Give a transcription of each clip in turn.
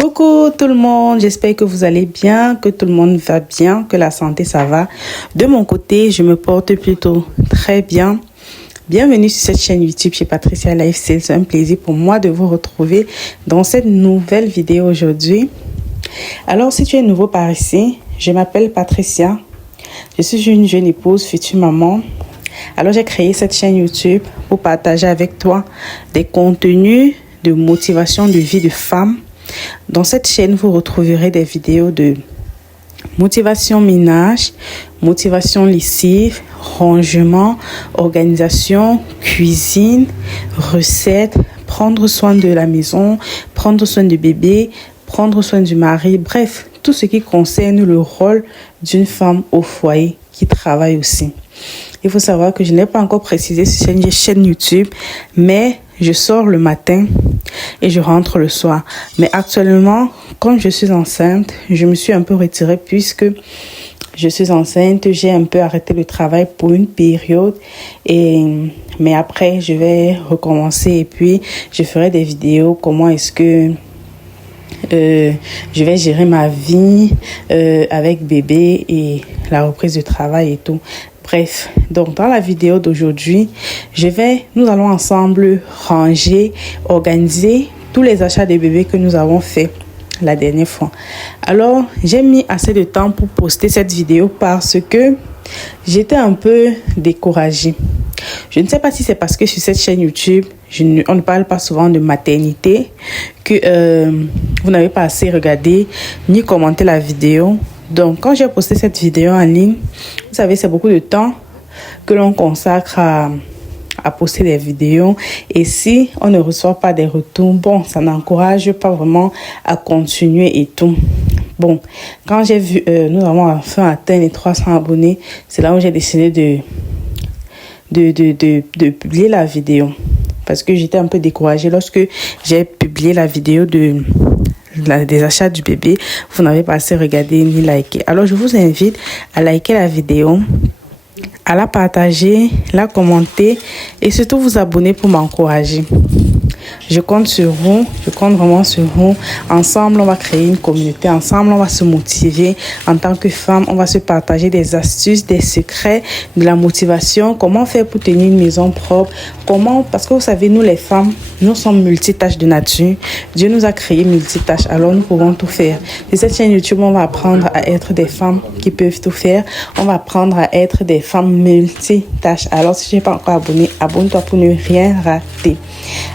Coucou tout le monde, j'espère que vous allez bien, que tout le monde va bien, que la santé ça va. De mon côté, je me porte plutôt très bien. Bienvenue sur cette chaîne YouTube chez Patricia Lifestyle. C'est un plaisir pour moi de vous retrouver dans cette nouvelle vidéo aujourd'hui. Alors si tu es nouveau par ici, je m'appelle Patricia. Je suis une jeune épouse, future maman. Alors j'ai créé cette chaîne YouTube pour partager avec toi des contenus de motivation de vie de femme. Dans cette chaîne, vous retrouverez des vidéos de motivation ménage, motivation lessive, rangement, organisation, cuisine, recettes, prendre soin de la maison, prendre soin du bébé, prendre soin du mari, bref, tout ce qui concerne le rôle d'une femme au foyer qui travaille aussi. Il faut savoir que je n'ai pas encore précisé sur cette chaîne YouTube, mais je sors le matin et je rentre le soir. Mais actuellement, comme je suis enceinte, je me suis un peu retirée puisque je suis enceinte. J'ai un peu arrêté le travail pour une période. Mais après, je vais recommencer et puis je ferai des vidéos. Comment est-ce que je vais gérer ma vie avec bébé et la reprise du travail et tout. Bref, donc dans la vidéo d'aujourd'hui, nous allons ensemble ranger, organiser tous les achats de bébés que nous avons fait la dernière fois. Alors, j'ai mis assez de temps pour poster cette vidéo parce que j'étais un peu découragée. Je ne sais pas si c'est parce que sur cette chaîne YouTube, on ne parle pas souvent de maternité, que vous n'avez pas assez regardé ni commenté la vidéo. Donc, quand j'ai posté cette vidéo en ligne, vous savez, c'est beaucoup de temps que l'on consacre à poster des vidéos. Et si on ne reçoit pas des retours, bon, ça n'encourage pas vraiment à continuer et tout. Bon, quand j'ai vu, nous avons enfin atteint les 300 abonnés, c'est là où j'ai décidé de publier la vidéo. Parce que j'étais un peu découragée lorsque j'ai publié la vidéo des achats du bébé. Vous n'avez pas assez regardé ni liké. Alors, je vous invite à liker la vidéo, à la partager, la commenter et surtout vous abonner pour m'encourager. Je compte sur vous, je compte vraiment sur vous. Ensemble, on va créer une communauté. Ensemble, on va se motiver. En tant que femme, on va se partager des astuces, des secrets, de la motivation. Comment faire pour tenir une maison propre. Parce que vous savez, nous les femmes, nous sommes multitâches de nature. Dieu nous a créé multitâches, alors nous pouvons tout faire. Sur cette chaîne YouTube, on va apprendre à être des femmes qui peuvent tout faire. On va apprendre à être des femmes multitâches. Alors, si tu n'es pas encore abonné, abonne-toi pour ne rien rater.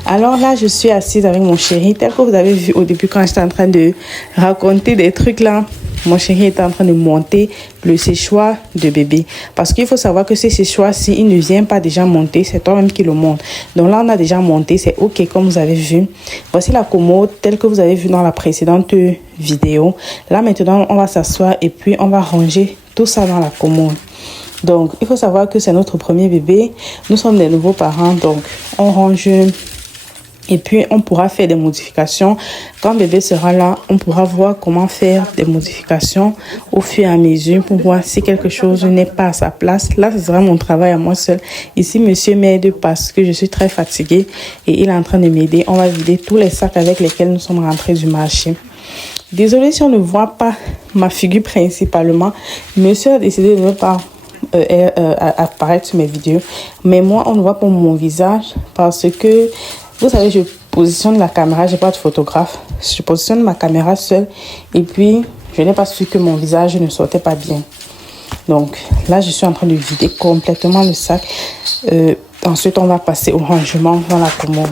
Alors là, je suis assise avec mon chéri, tel que vous avez vu au début quand j'étais en train de raconter des trucs là. Mon chéri était en train de monter le séchoir de bébé. Parce qu'il faut savoir que ce séchoir-ci, il ne vient pas déjà monter, c'est toi-même qui le monte. Donc là, on a déjà monté, c'est OK comme vous avez vu. Voici la commode telle que vous avez vu dans la précédente vidéo. Là, maintenant, on va s'asseoir et puis on va ranger tout ça dans la commode. Donc, il faut savoir que c'est notre premier bébé. Nous sommes des nouveaux parents, donc on range et puis on pourra faire des modifications. Quand bébé sera là, on pourra voir comment faire des modifications au fur et à mesure pour voir si quelque chose n'est pas à sa place. Là, ce sera mon travail à moi seule. Ici, monsieur m'aide parce que je suis très fatiguée et il est en train de m'aider. On va vider tous les sacs avec lesquels nous sommes rentrés du marché. Désolée si on ne voit pas ma figure principalement. Monsieur a décidé de ne pas apparaître sur mes vidéos, mais moi on ne voit pas mon visage parce que vous savez, je positionne la caméra, j'ai pas de photographe, je positionne ma caméra seule et puis je n'ai pas su que mon visage ne sortait pas bien. Donc là je suis en train de vider complètement le sac. Ensuite on va passer au rangement dans la commode.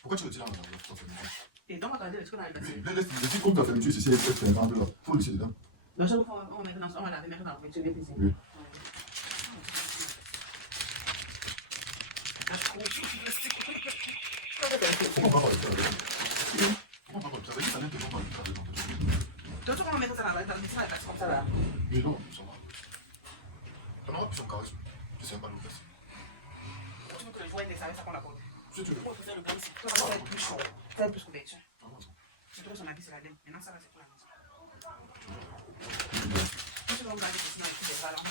Pourquoi tu retires la fermeture? Et donc, attendez, est-ce qu'on a laisse comme ta fermeture ici, c'est fermant là. Faut le laisser dedans. Donc, on va laver maintenant dans la voiture. Oui. Pourquoi on va pas le faire avec? Pourquoi on va pas le faire avec? Ça n'aide pas le faire avec. Donc, on va mettre ça là, comme ça là. Mais non, ça va. On aura plus son carré. Je sais pas nous faire. Tu veux que le joint est ça qu'on la porte. Si tu veux. Pour faire le blanc, ça va être plus chaud. Ça va être plus couverture. Je trouve son habit, c'est la laine. Maintenant, ça va, c'est pour la maison. Quand tu vas regarder, c'est sinon, il faut des ballons.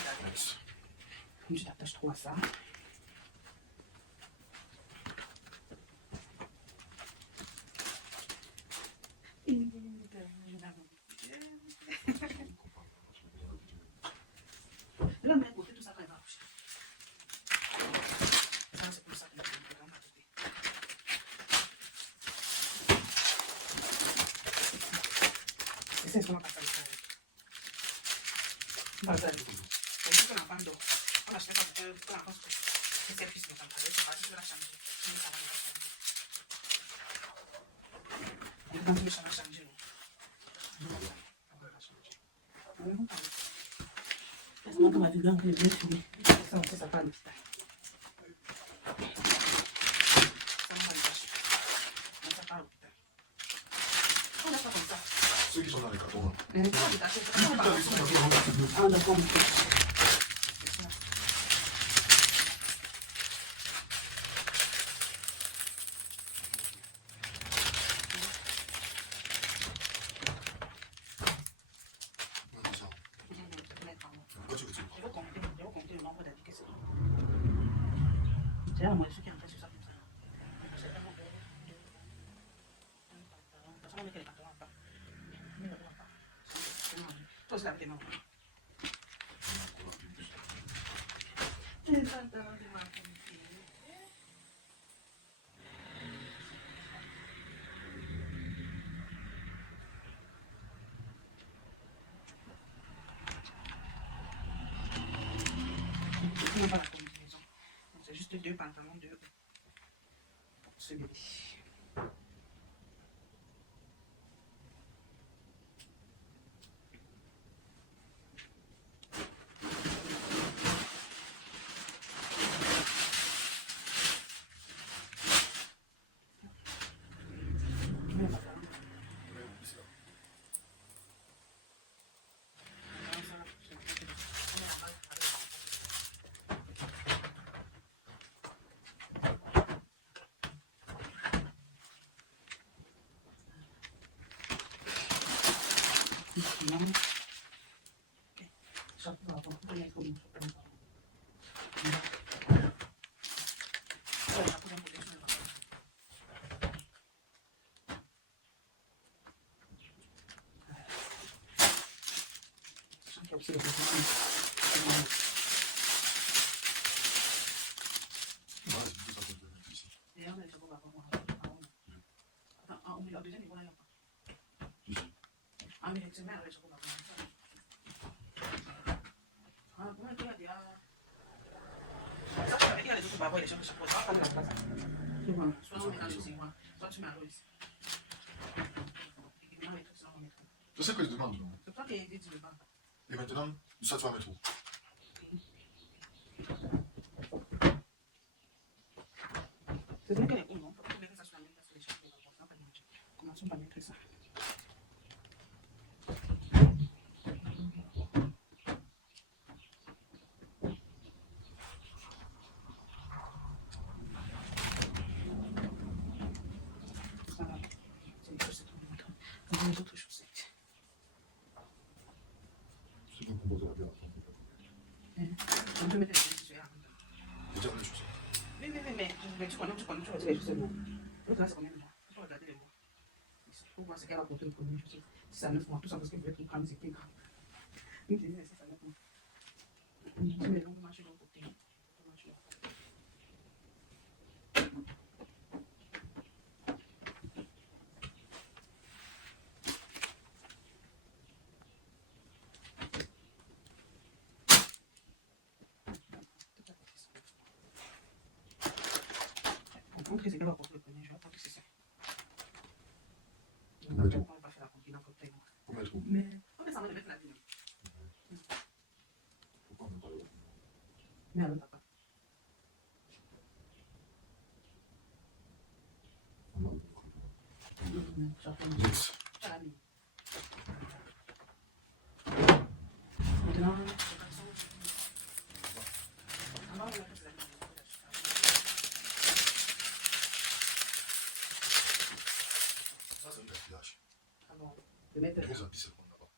Tu t'attaches trop à ça. Là, mais côté tout ça quand il va coucher. Ça, c'est pour ça que je vais dans ma tête. C'est ce qu'on va passer avec ça. On va passer. Et si on n'a pas d'eau, on achète ça pour que l'enfant se couche. Et c'est plus que ça. C'est pas si tu veux la changer. Mais ça va changer. Et quand tu veux changer, laisse-moi comme avec blanc que je vais fumer. Ça, on fait ça pas à l'hôpital. Ça, on va le cacher. On fait ça pas à l'hôpital. On laisse pas comme ça. Ceux qui sont dans les cartons. Mais on va le cacher. Ah, d'accord. Je vais compter le nombre d'habits que c'est. C'est là, moi, ceux qui ont fait sur ça comme ça. C'est vraiment bon. Ça va mettre les cartons là-bas. Toi aussi, la vie, non. C'est ça, de ma communauté. C'est pas la combinaison. C'est juste 2 pantalons de ce bébé. Je sais que je demande. C'est toi qui as dit tu veux pas. Et maintenant, ça tu vas mettre où? C'est vrai qu'elle est où, non? Faut mettre ça sur la même place que les choses. Commençons par mettre ça. Ça va. C'est une chaussette. On va mettre d'autres chaussettes. C'est pour composer la bière. On peut mettre les chaussettes. Déjà les chaussettes. Mais tu connais les chaussettes, non? L'autre là, c'est combien de mois? Il faut regarder les mois. Il faut voir ce qu'elle a porté le premier chaussette. Si ça 9 mois, tout ça parce qu'elle veut être grande, c'est plus grave. Donc, je dis, c'est ça 9 mois. Tu mets longues marches de l'autre côté. montrer ce qu'elle va porter le premier jour. Après, c'est ça. On Ouais, va tout. pas faire la combinaison pour peut-être. Combien de trous? Mais on est en train de mettre la vidéo. Pourquoi on n'a pas le. Mais alors, papa. Yes. Maintenant, Ça, c'est un gaspillage. de mettre. 12 habits, c'est le monde là-bas.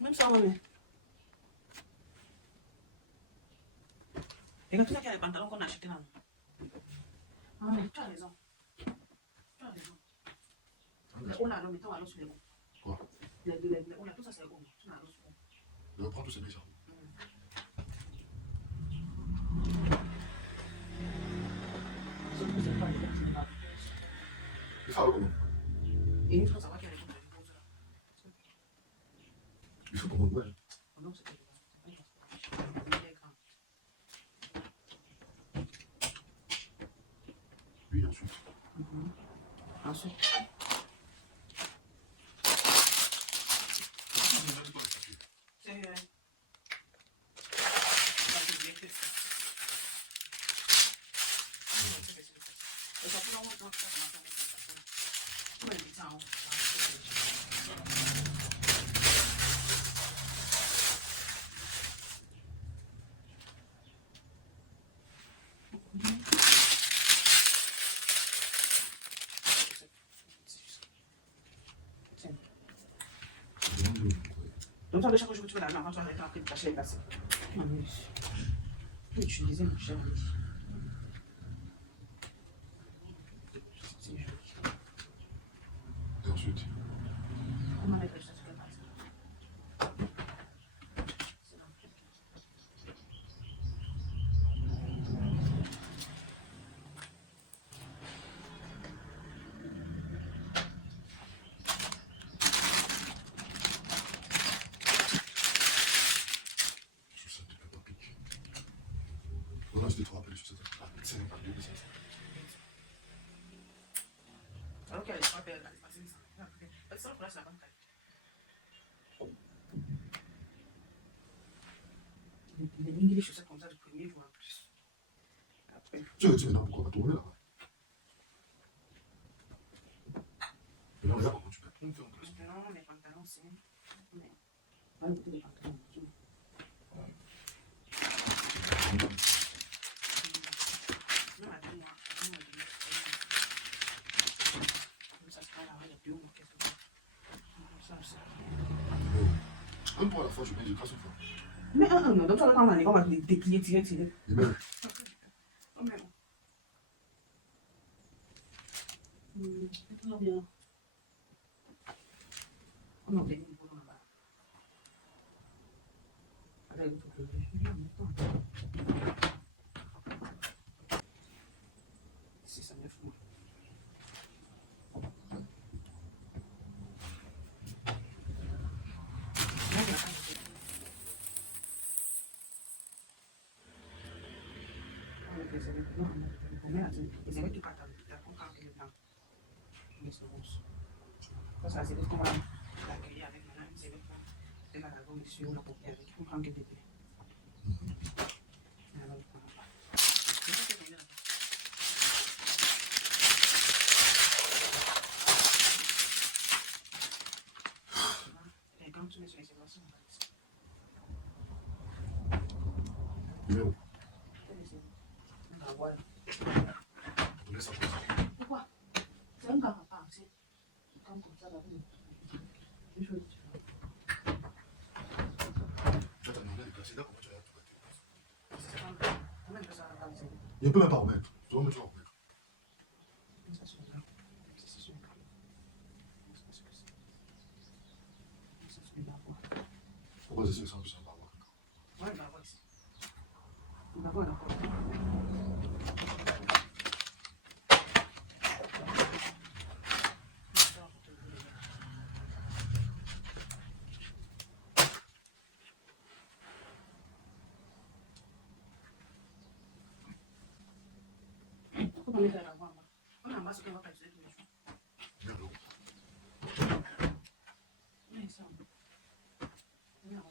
Même ça, on est. Et quand tu as les pantalons qu'on a achetés là. Ah, mais tu as raison. Tu as raison. On a alors, mettons alors sur les roues. Quoi? On a tout ça, c'est les roues. Tu as alors sur les roues. Je vais prendre tous ces déjà. Il faut comment? Et il faut savoir qu'il y a les roues de pose là. Il faut comment? Ouais. Non, c'est pas Puis ensuite. ensuite. Donc, ça, chaque jour, tu vas la main, tu vas être caché là. Non, mais. Tu utiliser mon cher. Et ensuite. On va mettre ça sur la base. Chaussettes de Peppa Pig. On a acheté 3 paires de chaussettes. C'est pas bien, ça. Alors qu'il y a les 3 paires, là, c'est pas ça. C'est ça, on place la banque. Les lignes, les chaussettes comme ça, du premier jour en plus. Après. Tu veux maintenant pourquoi on va tourner là-bas? Mais là, regarde comment tu peux tout faire en plus. Maintenant, les pantalons, c'est. On va écouter les pantalons. Non, attends, moi. Ça sera là, il y a plus haut, qu'est-ce que ça, ça. Même pour la fois, je mets, je casse une fois. Mais non, donc tu vas quand on va déplier, tirer. Et même. Oh, mais bon. Tout va bien. On a obtenu le boulot là-bas. Avec le truc, c'est ça, 9 mois. Ça, c'est comment l'accueillir avec madame, c'est avec moi. C'est la raison sur le côté avec un grand bébé. Et quand tu mets sur les émotions, on va laisser. Numéro. On va voir. On laisse ça comme ça. Pourquoi? C'est un grand papa aussi. Comme ça, là. Je veux dire. Tu as demandé de placer là, comment tu as tout gâté? Combien de personnes à la table? Il peut même pas remettre. Tu vas mettre, tu vas remettre. Ça, c'est là. Ça, c'est là. Pourquoi c'est ça, ça va avoir? Ouais, bah, ouais. On va voir là. Pourquoi on est là, voir, moi? ce qu'on va pas utiliser tous les jours. Merde. Oui, ça. Merde.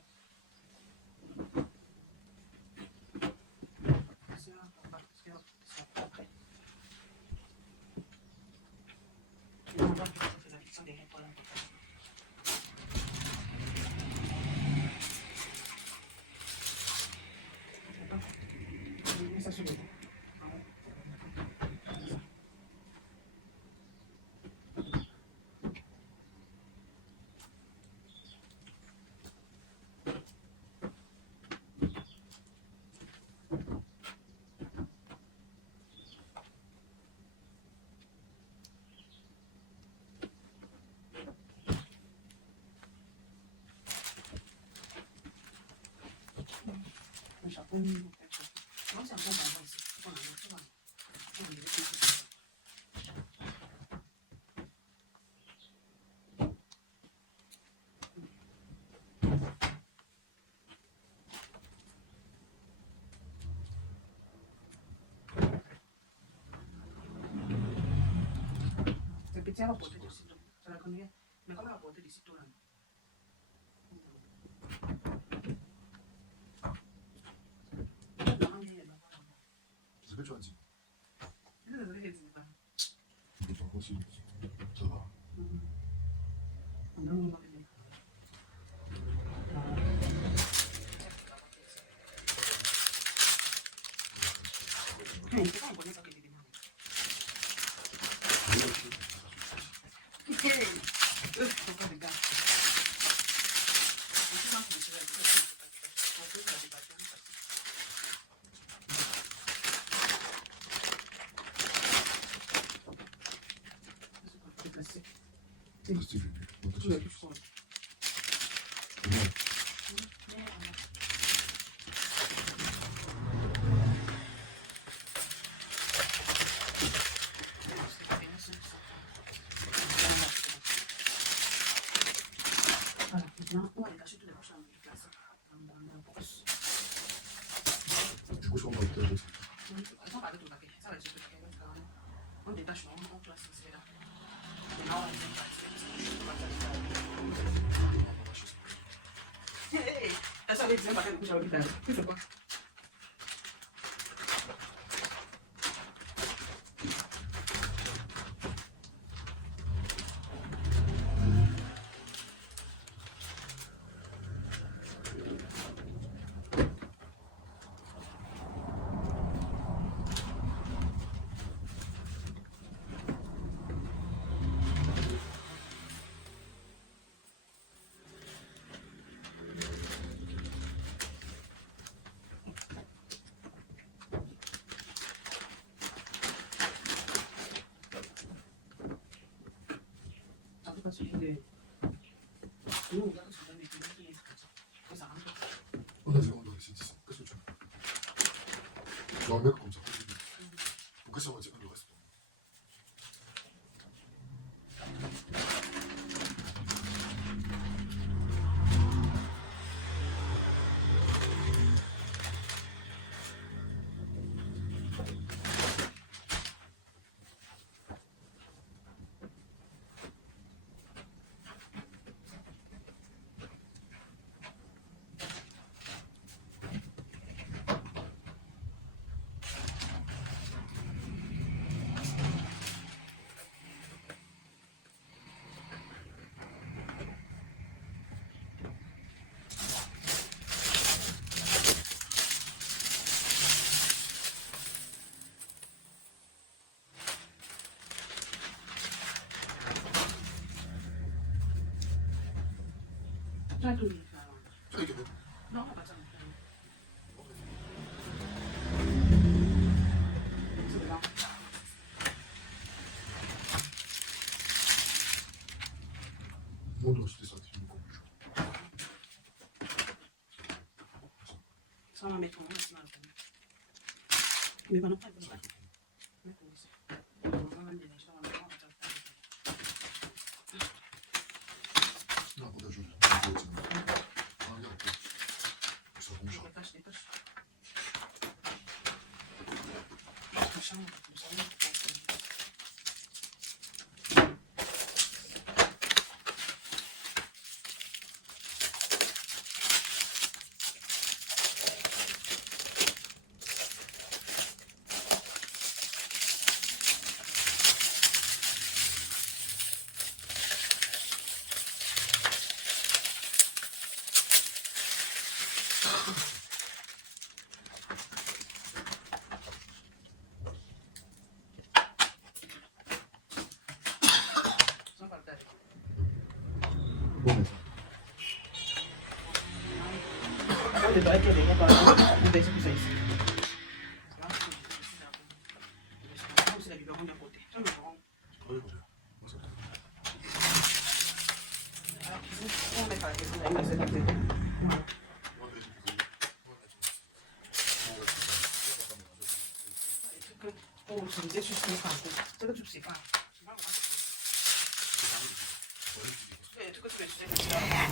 C'est petit à la portée de sitôt. Ça la connaît. Mais comme à la portée de sitôt là. C'est ce que tu as dit. Désolée, je dis pas. Je t'en conseille. Ça va. Non. Mais c'est pas un bonnet ça que j'ai demandé. Faut pas de gars. Plastique. Tout le plus fort. Voilà, maintenant, on va détacher tous les poches du classe. Dans la box. Du coup, je comprends peut-être. On va tout paquet. Ça va être super. On détache, on place c'est là. Maintenant, on va hey, ça va être bien, je vais dire. Tu fais quoi? Parce que nous, on regarde sur les métiers qui est ça rentre. On a vu, on doit laisser 10. Qu'est-ce que tu as? Non, mec, comme ça. Pourquoi ça va dire le reste? Tu as tout mis. Tu as écrit. Non, on va pas ça. C'est là. Moi, je suis sorti du coup. Ça va mettre mon nom maintenant. Mais pendant pas de temps. Non, pour ta journée. Regarde. Ça bouge. Je retâche les poches. Je chambre comme ça.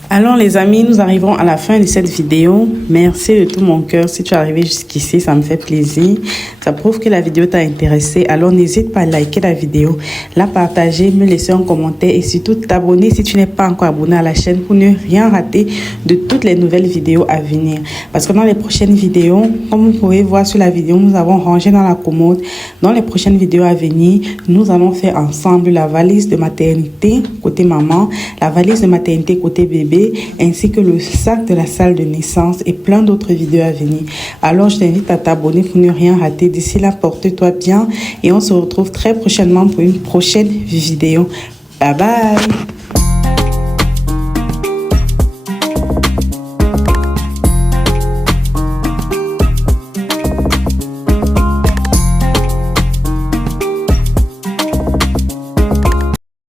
Alors les amis, nous arrivons à la fin de cette vidéo. Merci de tout mon cœur. Si tu es arrivé jusqu'ici, ça me fait plaisir. Ça prouve que la vidéo t'a intéressé. Alors n'hésite pas à liker la vidéo, la partager, me laisser un commentaire et surtout t'abonner si tu n'es pas encore abonné à la chaîne pour ne rien rater de toutes les nouvelles vidéos à venir. Parce que dans les prochaines vidéos, comme vous pouvez voir sur la vidéo, nous avons rangé dans la commode. Dans les prochaines vidéos à venir, nous allons faire ensemble la valise de maternité côté maman, la valise de maternité côté bébé, ainsi que le sac de la salle de naissance et plein d'autres vidéos à venir. Alors je t'invite à t'abonner pour ne rien rater. D'ici là, porte-toi bien et on se retrouve très prochainement pour une prochaine vidéo. Bye bye.